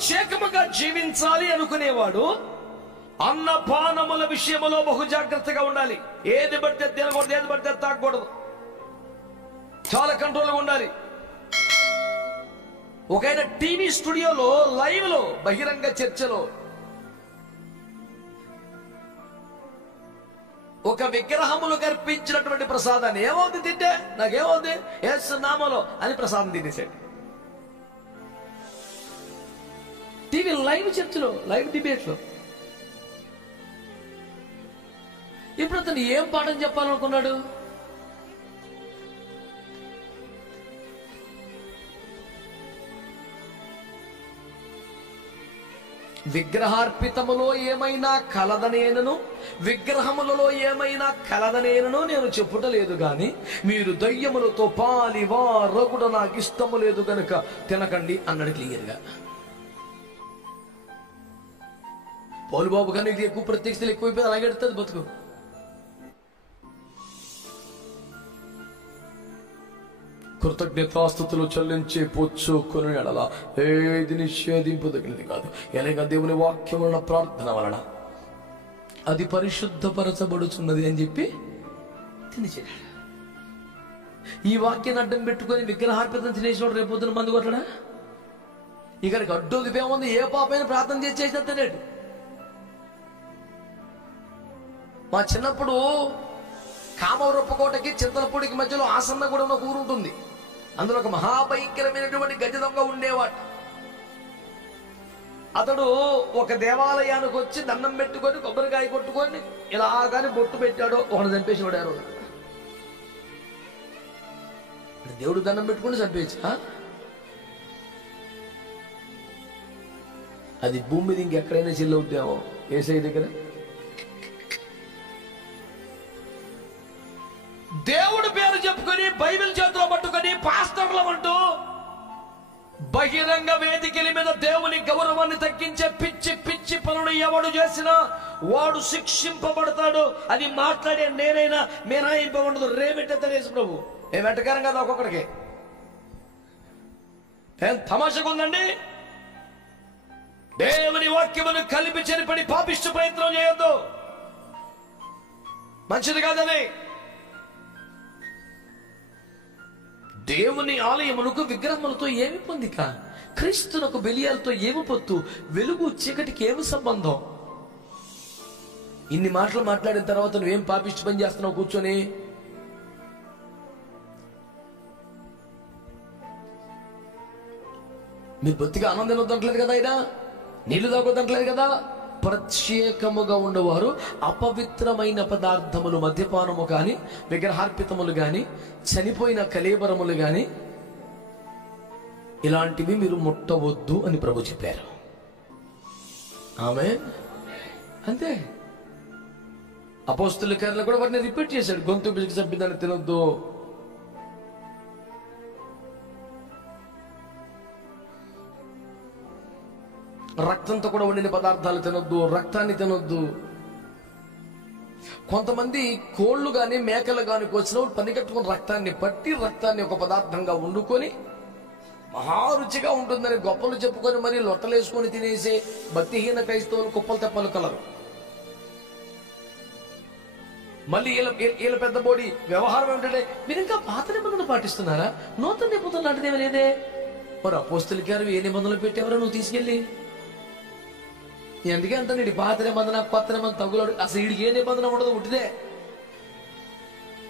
ప్రత్యేకముగా జీవించాలి అనుకునేవాడు అన్నపానముల విషయములో బహు జాగ్రత్తగా ఉండాలి. ఏది పడితే తినకూడదు, ఏది పడితే తాగకూడదు, చాలా కంట్రోల్గా ఉండాలి. ఒకైనా టీవీ స్టూడియోలో లైవ్ లో బహిరంగ చర్చలో ఒక విగ్రహములు కల్పించినటువంటి ప్రసాదాన్ని ఏమవుతుంది తింటే నాకేమవుతుంది యేసు నామములో అని ప్రసాదం తినేసాడు. టీవీ లైవ్ చర్చలో, లైవ్ డిబేట్ లో. ఇప్పుడు అతను ఏం పాఠం చెప్పాలనుకున్నాడు? విగ్రహార్పితములో ఏమైనా కలదనేనను, విగ్రహములలో ఏమైనా కలదనేనను నేను చెప్పుటలేదు గాని మీరు దయ్యములతో పాలివా రగుడ నాకు ఇష్టము లేదు గనుక తినకండి అన్నాడు క్లియర్గా. పౌలుబాబు కానీ ఇది ఎక్కువ ప్రత్యక్షతలు ఎక్కువైపోయి అలాగే ఎడుతుంది బతుకు. కృతజ్ఞతాస్తుతులు చెల్లించే పుచ్చుకొని ఎడల ఏది నిషేధింపదగినది కాదు, ఎలాగ దేవుని వాక్యం వలన ప్రార్థన వలన అది పరిశుద్ధపరచబడుచున్నది అని చెప్పి తినిచేశాడు. ఈ వాక్యాన్ని అడ్డం పెట్టుకొని విగ్రహార్పితం తినేసినోడు రేపు పొద్దున మందు కొట్టడా? ఇక్కడికి అడ్డు ఏముంది? ఏ పాపైనా ప్రార్థన చేసేసిన తినేడు. మా చిన్నప్పుడు కామవరప్పకోటకి చింతలపూడికి మధ్యలో ఆసన్న కూడా ఒక ఊరు ఉంటుంది. అందులో ఒక మహాభయంకరమైనటువంటి గజ దొంగ ఉండేవాడు. అతడు ఒక దేవాలయానికి వచ్చి దండం పెట్టుకొని కొబ్బరికాయ కొట్టుకొని ఇలాగాని బొట్టు పెట్టాడో ఒకడు చంపేసి వాడారు. దేవుడు దండం పెట్టుకుని చంపేచ్చా? అది భూమి మీద ఇంకెక్కడైనా చెల్లవుద్దామో ఏసై దగ్గర. దేవుడి పేరు చెప్పుకొని బైబిల్ చేతిలో పట్టుకొని పాస్టర్లం అంటూ బహిరంగ వేదికల మీద దేవుని గౌరవాన్ని తగ్గించే పిచ్చి పిచ్చి పనులు ఎవడు చేసినా వాడు శిక్షింపబడతాడు. అది మాట్లాడే నేనైనా మినహాయింపబడదు. రేమెట్టేస్తాడు యేసు ప్రభు. ఏం వెంటకారం కదా ఒక్కొక్కడికి. ఏం తమాషగా ఉందండి? దేవుని వాక్యమును కలిపి చెరిపడి పాపిష్టి ప్రయత్నం చేయొద్దు, మంచిది కాదని. దేవుని ఆలయమునకు విగ్రహములతో ఏమి పొందిక, క్రీస్తునకు బెలియాలతో ఏమి పొత్తు, వెలుగు చీకటికి ఏమి సంబంధం? ఇన్ని మాటలు మాట్లాడిన తర్వాత నువ్వేం పాపిష్టి పని చేస్తున్నావు కూర్చొని? మీ బొత్తిగా ఆనందం వద్దంటలేదు కదా, ఆయన నీళ్లు తాగొద్దంటలేదు కదా. ప్రత్యేకముగా ఉండేవారు అపవిత్రమైన పదార్థములు, మద్యపానము గాని, విగ్రహార్పితములు గాని, చనిపోయిన కళేబరములు గాని ఇలాంటివి మీరు ముట్టవద్దు అని ప్రభు చెప్పారు. ఆమేన్. అంతే. అపోస్తలుల కార్యాలు కూడా వాటిని రిపీట్ చేశాడు. గొంతు పిసికి చంపిదాన్ని తినొద్దు, రక్తంతో కూడా వండిన పదార్థాలు తినొద్దు, రక్తాన్ని తినొద్దు. కొంతమంది కోళ్లు గాని మేకలు గాని కోసినప్పుడు పని కట్టుకుని రక్తాన్ని పట్టి రక్తాన్ని ఒక పదార్థంగా వండుకొని మహారుచిగా ఉంటుందని గొప్పలు చెప్పుకొని మరి లొట్టలేసుకొని తినేసే భక్తిహీన క్రైస్తవులు కుప్పలు తెప్పలు కలరు. మళ్ళీ వీళ్ళ పెద్ద బోడి వ్యవహారం ఏమిటంటే మీరు ఇంకా పాత నిబంధనలు పాటిస్తున్నారా? నూతన నిబంధనలు లాంటిది ఏమీ లేదే. మరి అపోస్తలుల గారు ఏ నిబంధనలు పెట్టేవారో నువ్వు తీసుకెళ్ళి ఎందుకే అంత నీడి పాత నిబంధన కొత్త నిబంధన తగులాడు. అసలు వీడికి ఏ నిబంధన ఉండదు, ఉంటిదే.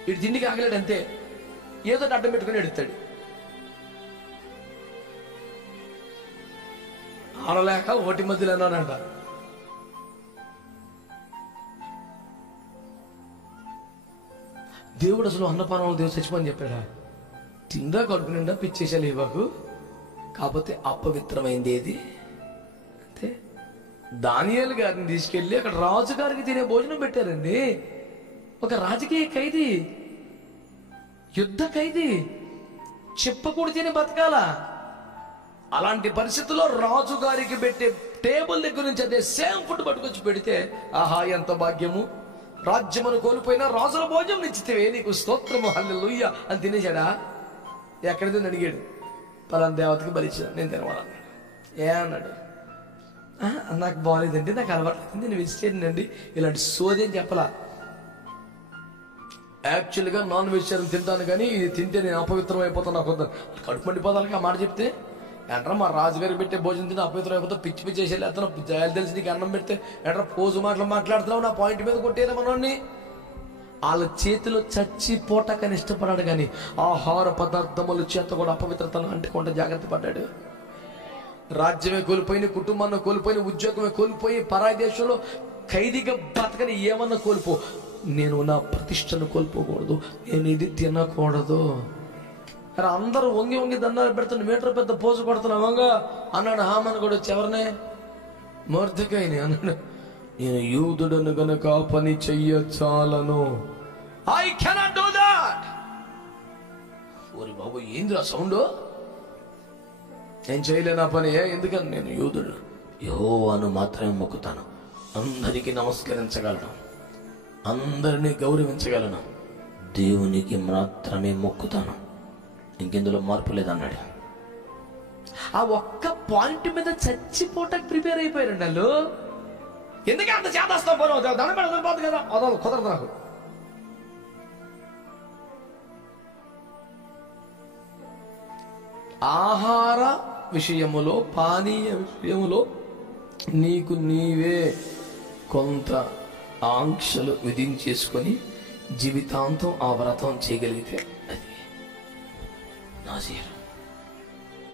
వీడి తిండికి ఆగలేడు అంతే, ఏదో అడ్డం పెట్టుకుని ఎడుతాడు. ఆడలేక ఓటి మధ్యలో అన్నాడంట. దేవుడు అసలు అన్నపానంలో దేవుడు చచ్చిపోని చెప్పాడా? తిందా కడుపు నిండా పిచ్చేసాలి ఇవ్వకు, కాకపోతే అపవిత్రమైంది ఏది అంతే. దానియేలు గారిని తీసుకెళ్లి అక్కడ రాజుగారికి తినే భోజనం పెట్టారండి. ఒక రాజకీయ ఖైదీ, యుద్ధ ఖైదీ, చెప్పకూడదు తిని బతకాల. అలాంటి పరిస్థితుల్లో రాజుగారికి పెట్టే టేబుల్ దగ్గర నుంచి అదే సేమ్ ఫుడ్ పట్టుకొచ్చి పెడితే ఆహా ఎంత భాగ్యము, రాజ్యమును కోల్పోయినా రాజుల భోజనం నిచ్చితే నీకు స్తోత్రము హల్లెలూయా అని తినేశాడా? ఎక్కడిదని అడిగాడు. పలానా దేవతకి బలిచ్చా, నేను తినవాలన్నాడు. ఏ అన్నాడు? నాకు బాగాలేదండి, నాకు అలవాటు నేను వెజిటేరియన్ అండి, ఇలాంటి సోది అని చెప్పలా. యాక్చువల్గా నాన్ వెజిటేరియన్ తింటాను, కానీ ఇది తింటే నేను అపవిత్రం అయిపోతాను, నాకు కడుపు మండిపోతానికి ఆ మాట చెప్తే ఎంట్రా మా రాజుగారికి పెట్టే భోజనం తిని అపవిత్రం అయిపోతా, పిచ్చి పిచ్చి చేసి వెళ్ళేస్తాను, తెలిసి నీకు అన్నం పెడితే ఎంట్రా పోజు మాటలు మాట్లాడుతున్నావు, నా పాయింట్ మీద కొట్టేదా మనోడిని. వాళ్ళ చేతిలో చచ్చిపోటాకని ఇష్టపడాడు, కానీ ఆహార పదార్థముల చేత కూడా అపవిత్రతను అంటుకుంటే జాగ్రత్త పడ్డాడు. రాజ్యమే కోల్పోయిన, కుటుంబాన్ని కోల్పోయిన, ఉద్యోగమే కోల్పోయి, పరాయి దేశంలో ఖైదీగా బతకని ఏమన్నా కోల్పో, నేను నా ప్రతిష్టను కోల్పోకూడదు, నేను ఇది తినకూడదు. అందరూ వంగి వంగి దండాలు పెడుతున్న మీటర్ పెద్ద పోజు కొడుతున్నావంగా అన్నాడు. హామన్ కూడా వచ్చి ఎవరినే మొర్దెకైని అన్నాడు, నేను యూదుడను గనుక పని చెయ్యచాలను, ఐ కెనాట్ డూ దట్. ఓరి బాబు ఏందిరా సౌండ్, నేను చేయలేనా పని, ఎందుకని నేను యూదుడు, యెహోవాను మాత్రమే మొక్కుతాను, అందరికీ నమస్కరించగలను, అందరినీ గౌరవించగలను, దేవునికి మాత్రమే మొక్కుతాను, ఇంకెందులో మార్పు లేదన్నాడు. ఆ ఒక్క పాయింట్ మీద చచ్చిపోటానికి ప్రిపేర్ అయిపోయారండి వాళ్ళు. ఎందుకే అంత చేస్తాం పని, దండం పెడతాను పోదు కదా, అదాలు కుదరదు నాకు. ఆహార విషయములో, పానీయ విషయములో నీకు నీవే కొంత ఆంక్షలు విధించేసుకొని జీవితాంతం ఆ వ్రతం చేయగలిగితే అది నాజీర్.